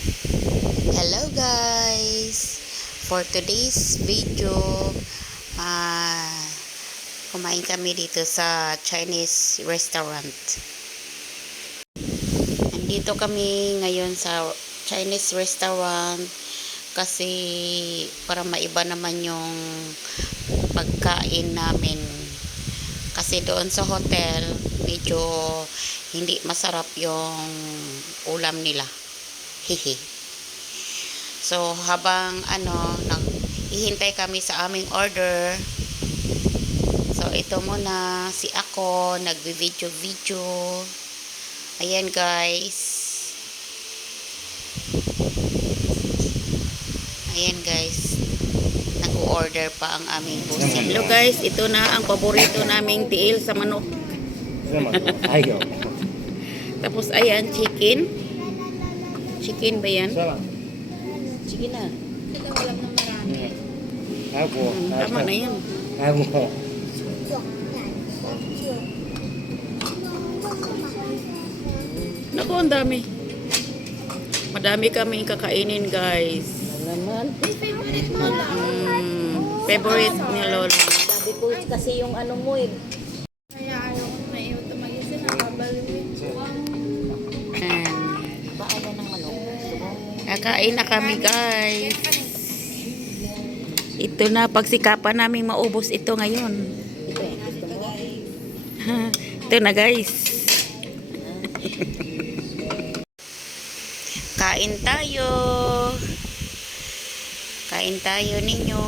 Hello guys! For today's video, kumain kami dito sa Chinese restaurant. Nandito kami ngayon sa Chinese restaurant kasi para maiba naman yung pagkain namin. Kasi doon sa hotel, medyo hindi masarap yung ulam nila. Hehe. So, habang ihintay kami sa aming order. So, ito muna si ako, nagbi-video. Ayan guys. Ayan guys. Nag-order pa ang aming boss. Hello guys, ito na ang paborito naming tiil sa manok. Tapos ayan, chicken. Chicken ba yan? Sige na. Walang na marami. Tama na yan. Naku, ang dami. Madami kami kakainin, guys. Naman. Favorite mo lang. Favorite ni Lola. Sabi ko kasi yung ano mo eh. Kaya ayaw ko na iyo tumagisin. Nakabaliwin. Baalan ng manok. Kakain na kami, guys. Ito na, pagsikapan namin maubos ito ngayon. Ito eh. Gusto mo? Ito na, guys. Kain tayo. Kain tayo ninyo.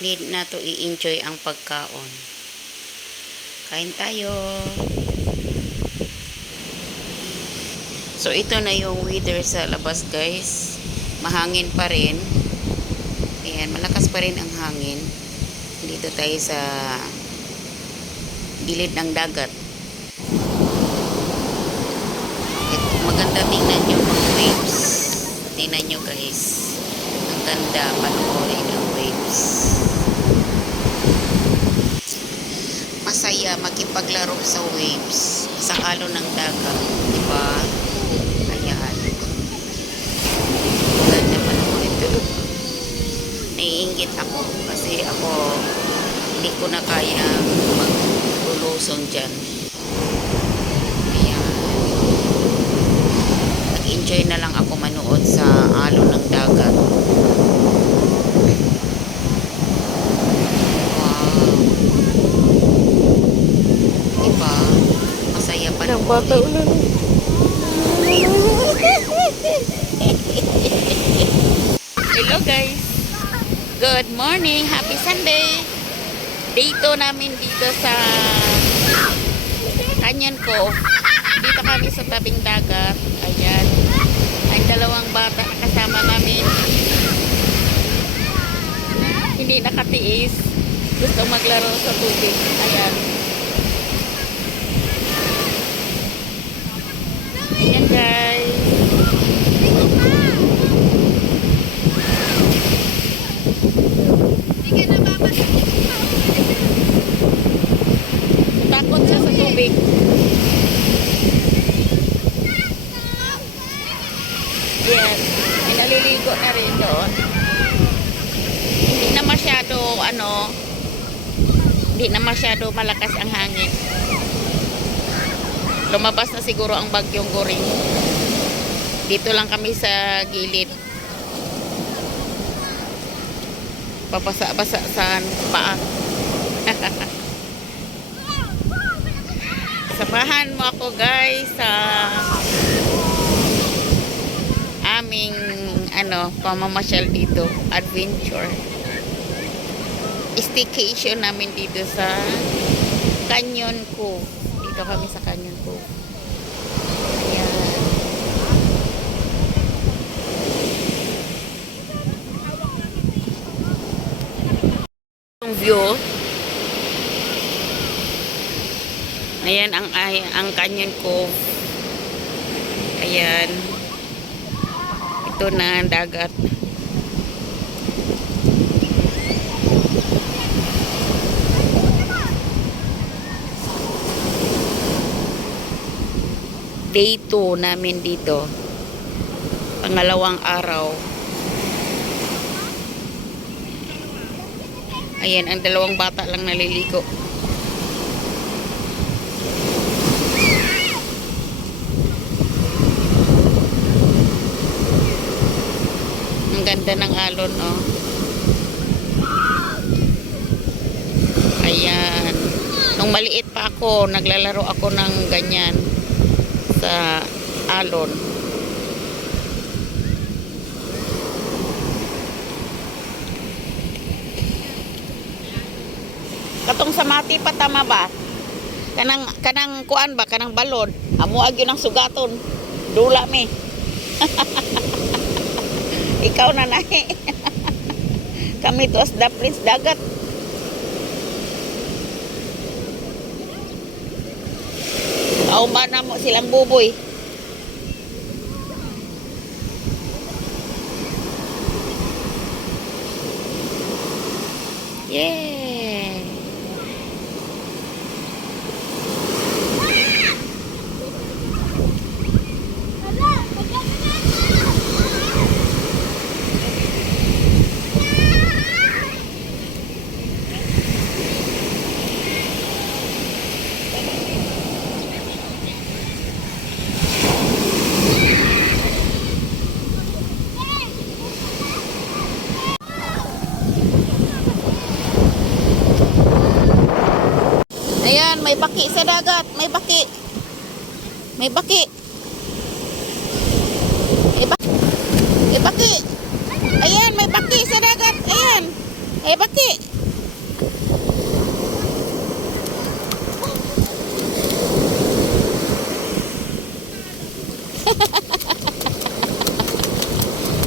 Need na to i-enjoy ang pagkaon. Kain tayo. So, ito na yung weather sa labas, guys. Mahangin pa rin. Ayan, malakas pa rin ang hangin. Dito tayo sa gilid ng dagat. Ito, maganda tingnan nyo mga waves. Tingnan nyo, guys. Ang ganda panoorin ang waves. Masaya makipaglaro sa waves. Sa alon ng dagat. Diba? Naiinggit ako kasi ako hindi ko na kayang maglulusong dyan. Ayan. Nag-enjoy na lang ako manood sa alon ng dagat. Wow. Diba? Masaya pa Ang bata ulan. Hello guys! Good morning! Happy Sunday! Dito namin dito sa Canyon Cove. Dito kami sa tabing dagat. Ayan. Ay dalawang bata na kasama namin. Hindi nakatiis. Gusto maglaro sa tubig. Ayan. Ayan guys. Takot siya sa tubig. Yes. May naliligo na rin doon. Hindi na masyado malakas ang hangin. Lumabas na siguro ang bagyong Goring. Dito lang kami sa gilid. Papasa-basa sa paa. Samahan mo ako guys sa aming pamamasyal dito, adventure. Staycation namin dito sa Canyon Cove. Dito kami sa Canyon Cove. Ayan. Yung view. Ayan ang Canyon Cove. Ayan. Ito na ang dagat. Day 2 namin dito. Pangalawang araw. Ayan, ang dalawang bata lang naliligo. Ang ganda ng alon, oh. Ayan. Nung maliit pa ako, naglalaro ako ng ganyan sa alon. Katong sa mati pa tama ba? Kanang kuan ba, kanang balon. Amo agyo ng sugaton. Dula mi. Ikaw na nahi. Kami to as the prince dagat. Auma na mo silang buboy. Yeah. Ayan, may baki sa dagat. May baki. May baki. May baki. May baki. Ayan, may baki sa dagat. Ayan. May baki.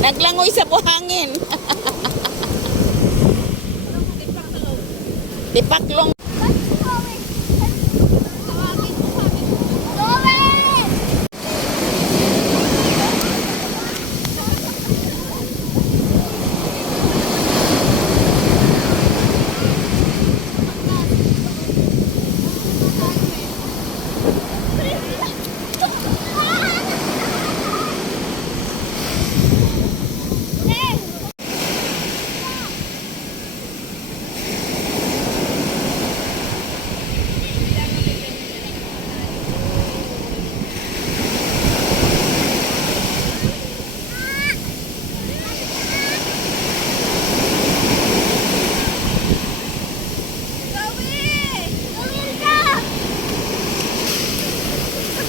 Naglangoy sa buhangin. Dipaklong.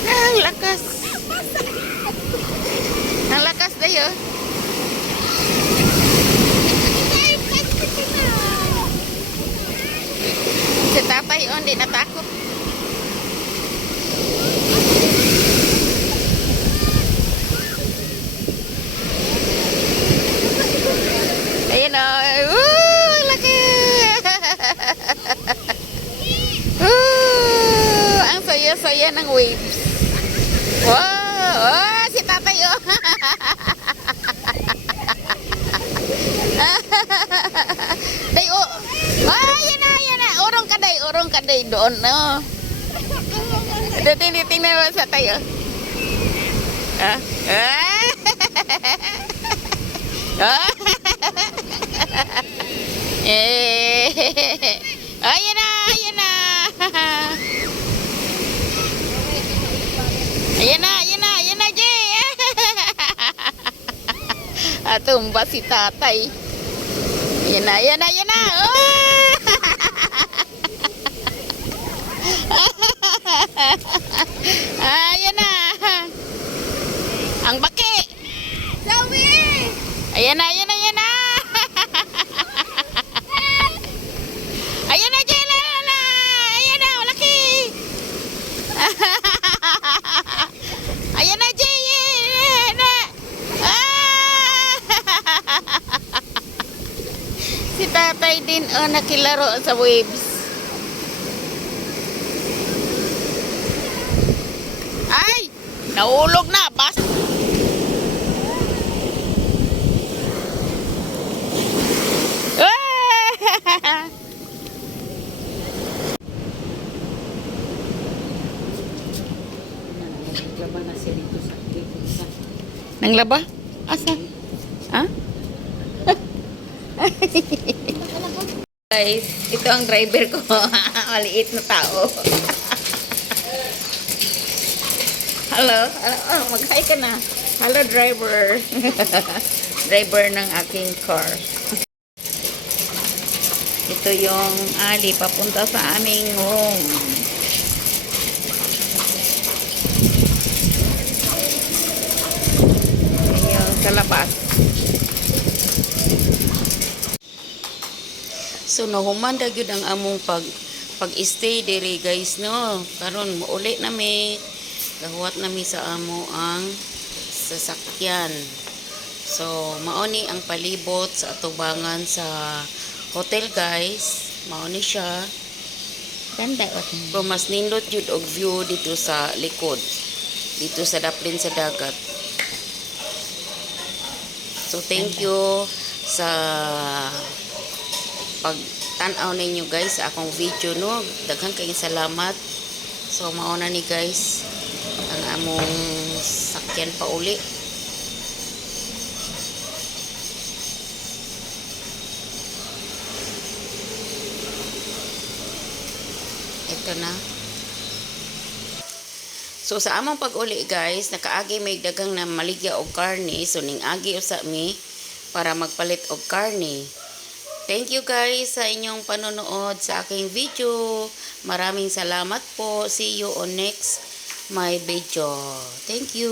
Ang lakas. Ang lakas dayo. Si tatay on, di natakot. Ayun o. Laki. Ang saya-saya ng waves. Wow! Oh, si tatay oh. Day oh. Ah, yan na. Urong ka day doon, no. Tingnan mo sa tayo. Ah. Ah. Ayan na. Ayan na, Jay. Tumba si tatay. Ayan na. Oh! Ayan na. Ang baki. Sawi! Ayan na. Ayan na, Jay. Ayan na, malaki. Ayan na, Jay. Si tatay din nakilaro sa waves. Ay! Nahulog na. Bas. Naglaba na siya dito sa likod sa Nang laba? Asa? Ha? Guys, ito ang driver ko. Maliit na tao. Hello? Oh, mag-hi ka na. Hello, driver. Driver ng aking car. Ito yung ali papunta sa aming home. Yan yung sa labas. So nahumanda gyud ang among pag-stay diri guys no. Karon muuli nami. Gahuwat nami sa amo ang sasakyan. So mauni ang palibot sa atubangan sa hotel guys. Mauni siya. Ganda o. Pero mas nindot jud og view dito sa likod. Dito sa daplin sa dagat. So thank you sa pagtan-aw ninyo guys sa akong video no. Daghang kayong salamat. So mauna ni guys ang among sakyan pa uli. Ito na. So sa among pag-uli guys, nakaagi may daghang na maligya og karne. So ning agi usa mi para magpalit og karne. Thank you guys sa inyong panonood sa aking video. Maraming salamat po. See you on next my video. Thank you.